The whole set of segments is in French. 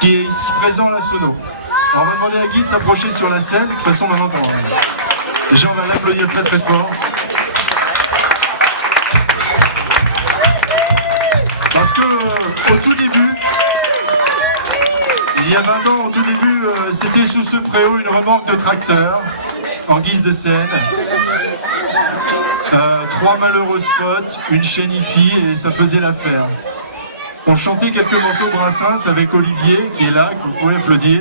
qui est ici présent à la sono. Alors on va demander à Guy de s'approcher sur la scène. De toute façon, maintenant, déjà on va l'applaudir très très fort. Parce que au tout début, il y a 20 ans, au tout début, c'était sous ce préau une remorque de tracteur en guise de scène. 3 malheureux spots, une chaîne IFI et ça faisait l'affaire. On chantait quelques morceaux de Brassens avec Olivier qui est là, que vous pouvez applaudir.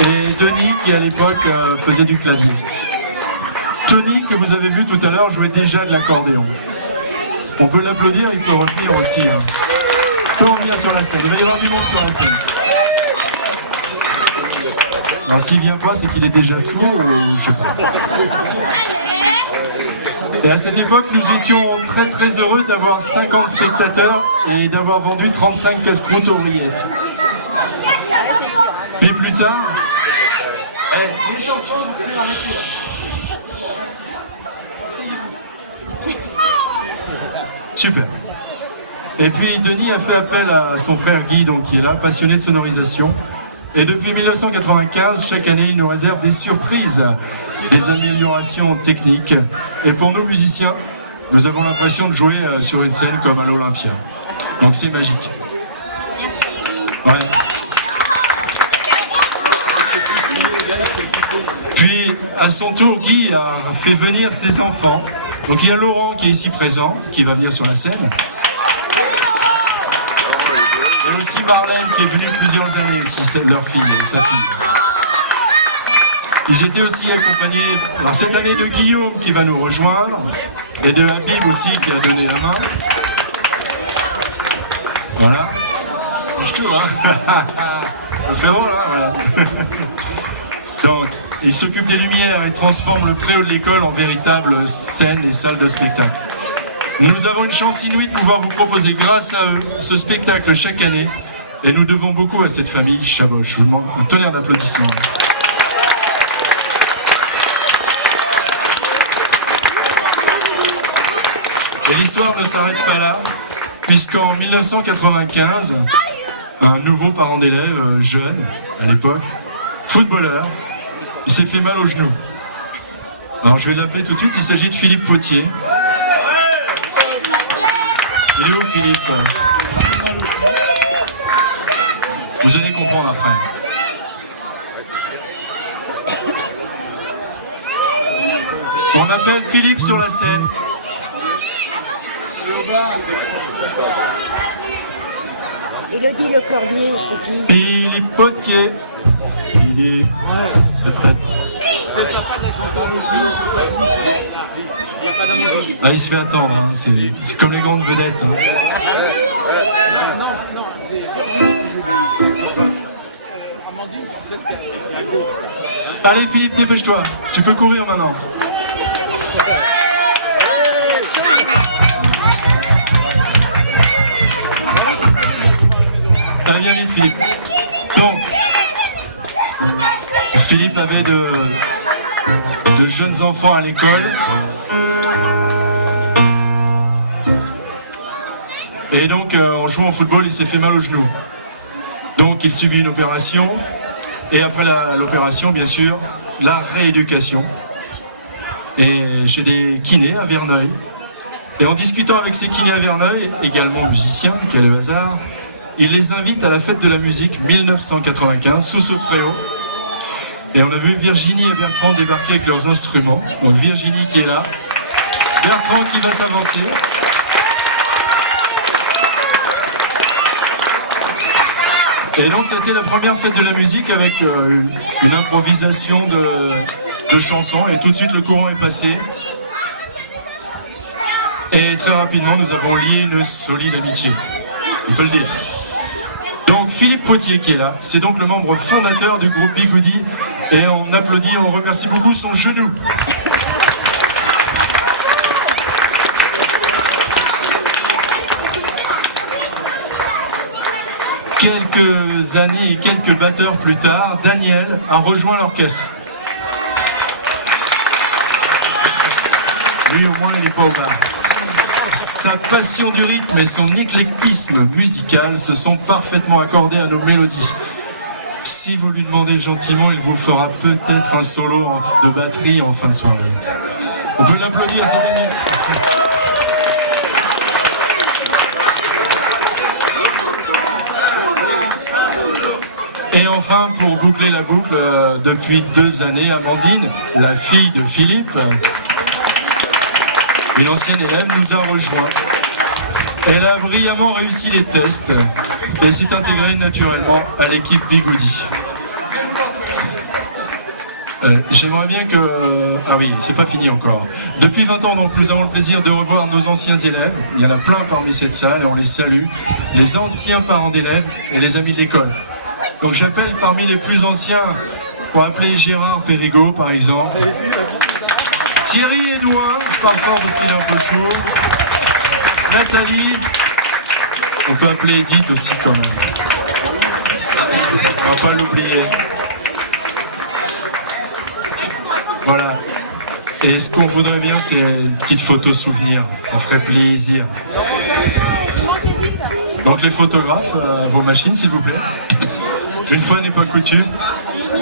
Et Denis qui à l'époque faisait du clavier. Tony que vous avez vu tout à l'heure jouait déjà de l'accordéon. On peut l'applaudir, il peut revenir aussi. Il peut revenir sur la scène, il va y avoir du monde sur la scène. Alors s'il vient pas, c'est qu'il est déjà sourd ou je sais pas. Et à cette époque, nous étions très très heureux d'avoir 50 spectateurs et d'avoir vendu 35 casse-croûtes aux rillettes. Et plus tard... les enfants, vous allez arrêter. Asseyez-vous. Super. Et puis Denis a fait appel à son frère Guy, donc, qui est là, passionné de sonorisation. Et depuis 1995, chaque année, il nous réserve des surprises, des améliorations techniques. Et pour nous musiciens, nous avons l'impression de jouer sur une scène comme à l'Olympia. Donc c'est magique. Ouais. Puis, à son tour, Guy a fait venir ses enfants. Donc il y a Laurent qui est ici présent, qui va venir sur la scène. Et aussi Marlène qui est venue plusieurs années aussi, c'est leur fille et sa fille. Ils étaient aussi accompagnés alors cette année de Guillaume qui va nous rejoindre et de Habib aussi qui a donné la main. Voilà. C'est tout, hein. Le fait drôle, hein, voilà. Donc, il s'occupe des lumières et transforme le préau de l'école en véritable scène et salle de spectacle. Nous avons une chance inouïe de pouvoir vous proposer grâce à eux ce spectacle chaque année et nous devons beaucoup à cette famille Chaboch. Je vous demande un tonnerre d'applaudissements. Et l'histoire ne s'arrête pas là, puisqu'en 1995, un nouveau parent d'élève, jeune à l'époque, footballeur, il s'est fait mal au genou. Alors je vais l'appeler tout de suite, il s'agit de Philippe Potier. Il est où Philippe? Vous allez comprendre après. On appelle Philippe sur la scène. Élodie Le Cordier, c'est qui? Philippe Potier. Il est... C'est le papa de Ah, il se fait attendre, hein. C'est comme les grandes vedettes. Hein. Non, c'est Amandine, c'est celle qui est à gauche. Allez Philippe, dépêche-toi, tu peux courir maintenant. Allez, viens vite Philippe. Donc, Philippe avait de jeunes enfants à l'école. Et donc, en jouant au football, il s'est fait mal au genou. Donc, il subit une opération. Et après l'opération, bien sûr, la rééducation. Et chez des kinés à Verneuil. Et en discutant avec ces kinés à Verneuil, également musiciens, quel hasard, il les invite à la fête de la musique 1995, sous ce préau. Et on a vu Virginie et Bertrand débarquer avec leurs instruments. Donc Virginie qui est là, Bertrand qui va s'avancer. Et donc c'était la première fête de la musique avec une improvisation de chansons et tout de suite le courant est passé. Et très rapidement nous avons lié une solide amitié, on peut le dire. Donc Philippe Potier qui est là, c'est donc le membre fondateur du groupe Bigoudi et on applaudit, on remercie beaucoup son genou. Quelques années et quelques batteurs plus tard, Daniel a rejoint l'orchestre. Lui au moins il n'est pas au bar. Sa passion du rythme et son éclectisme musical se sont parfaitement accordés à nos mélodies. Si vous lui demandez gentiment, il vous fera peut-être un solo de batterie en fin de soirée. On peut l'applaudir, c'est gagné. Et enfin, pour boucler la boucle, depuis 2 années, Amandine, la fille de Philippe, une ancienne élève, nous a rejoints. Elle a brillamment réussi les tests et s'est intégrée naturellement à l'équipe Bigoudi. J'aimerais bien que... Ah oui, c'est pas fini encore. Depuis 20 ans, donc, nous avons le plaisir de revoir nos anciens élèves. Il y en a plein parmi cette salle et on les salue. Les anciens parents d'élèves et les amis de l'école. Donc j'appelle parmi les plus anciens, pour appeler Gérard Périgaud par exemple. Thierry Edouin, parfois parce qu'il est un peu sourd. Nathalie. On peut appeler Edith aussi quand même. On va pas l'oublier. Voilà. Et ce qu'on voudrait bien, c'est une petite photo souvenir. Ça ferait plaisir. Donc les photographes, vos machines s'il vous plaît. Une fois n'est pas coutume.